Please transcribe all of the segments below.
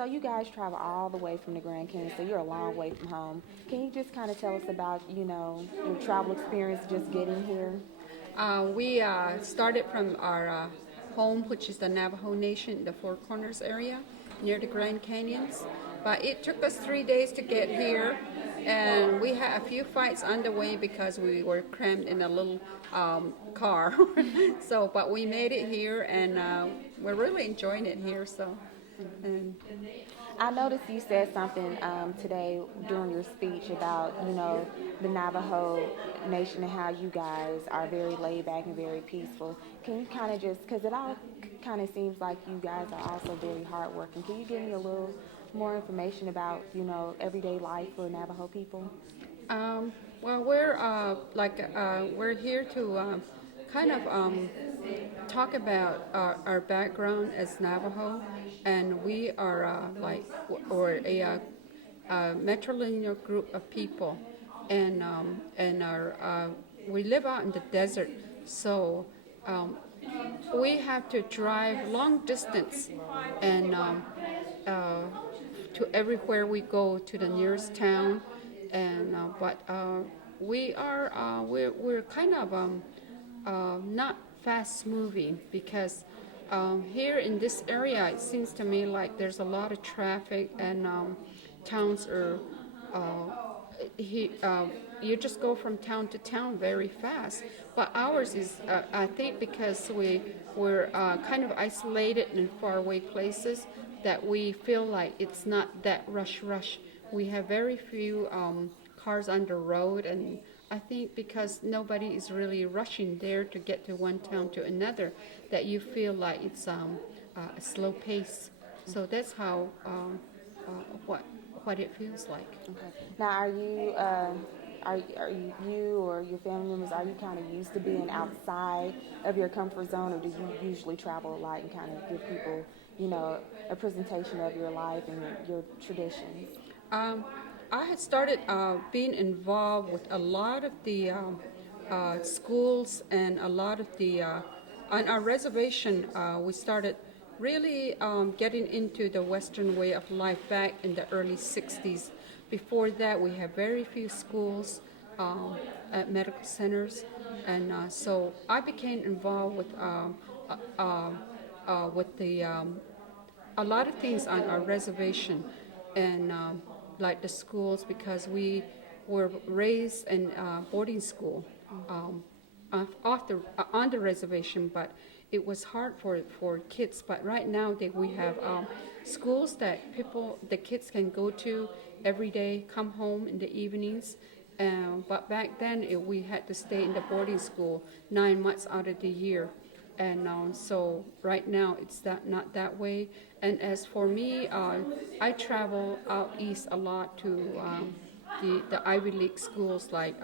So you guys travel all the way from the Grand Canyon, so you're a long way from home. Can you just kind of tell us about, your travel experience just getting here? We started from our home, which is the Navajo Nation, the Four Corners area near the Grand Canyons. But it took us 3 days to get here, and we had a few fights on the way because we were crammed in a little car. But we made it here, and we're really enjoying it here. And I noticed you said something today during your speech about, the Navajo Nation and how you guys are very laid back and very peaceful. Can you kind of just, because it all kind of seems like you guys are also very hardworking. Can you give me a little more information about, everyday life for Navajo people? well, we're here to kind of talk about our background as Navajo, and we are or a matrilineal group of people, and we live out in the desert, so we have to drive long distance and to everywhere we go to the nearest town, and we're kind of not fast moving because here in this area it seems to me like there's a lot of traffic, and towns are he, you just go from town to town very fast. But ours is, I think, because we're kind of isolated in faraway places, that we feel like it's not that rush. We have very few cars on the road, and I think because nobody is really rushing there to get to one town to another, that you feel like it's a slow pace. So that's how what it feels like. Okay. Now, are you or your family members, are you kind of used to being outside of your comfort zone, or do you usually travel a lot and kind of give people, a presentation of your life and your traditions? Um, I had started being involved with a lot of the schools and a lot of the on our reservation. We started really getting into the Western way of life back in the early '60s. Before that, we had very few schools at medical centers, and so I became involved with the a lot of things on our reservation, and like the schools, because we were raised in boarding school on the reservation, but it was hard for kids. But right now that we have schools that the kids can go to every day, come home in the evenings. But back then we had to stay in the boarding school 9 months out of the year. And so right now it's not that way. And as for me, I travel out east a lot to the Ivy League schools like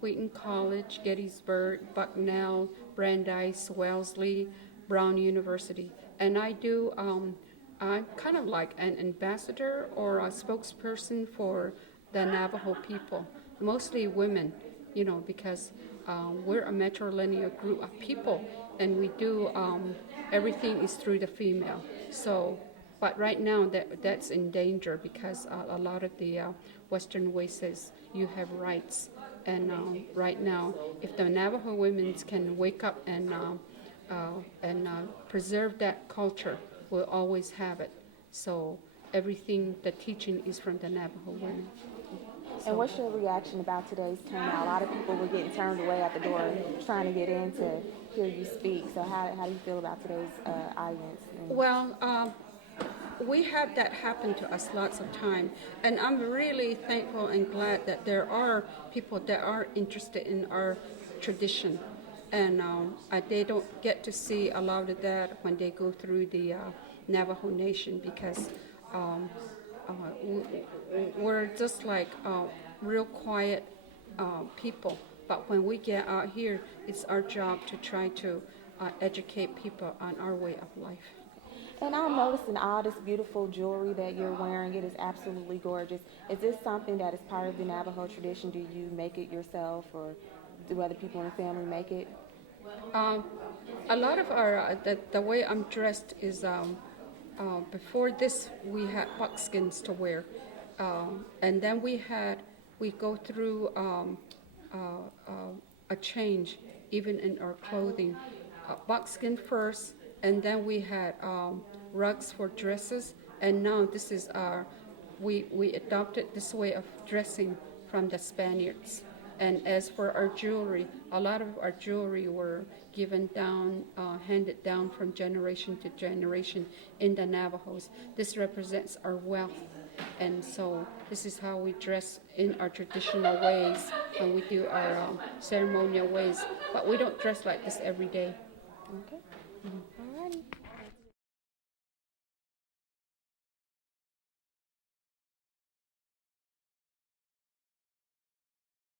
Wheaton College, Gettysburg, Bucknell, Brandeis, Wellesley, Brown University. And I'm kind of like an ambassador or a spokesperson for the Navajo people, mostly women, because we're a matrilineal group of people, and we do everything is through the female. So, but right now that's in danger because a lot of the Western way says you have rights, and right now, if the Navajo women can wake up and preserve that culture, we'll always have it. So everything, the teaching is from the Navajo women. And what's your reaction about today's turnout? A lot of people were getting turned away at the door trying to get in to hear you speak. So how do you feel about today's audience? Well, we have that happen to us lots of time, and I'm really thankful and glad that there are people that are interested in our tradition, and they don't get to see a lot of that when they go through the Navajo Nation, because we're just like real quiet people. But when we get out here, it's our job to try to educate people on our way of life. And I'm noticing all this beautiful jewelry that you're wearing. It is absolutely gorgeous. Is this something that is part of the Navajo tradition? Do you make it yourself, or do other people in the family make it? A lot of our the way I'm dressed is before this, we had buckskins to wear, and then we go through a change even in our clothing. Buckskin first, and then we had rugs for dresses, and now this is we adopted this way of dressing from the Spaniards. And as for our jewelry, a lot of our jewelry were given down, handed down from generation to generation in the Navajos. This represents our wealth. And so this is how we dress in our traditional ways when we do our ceremonial ways. But we don't dress like this every day. Okay. Alrighty.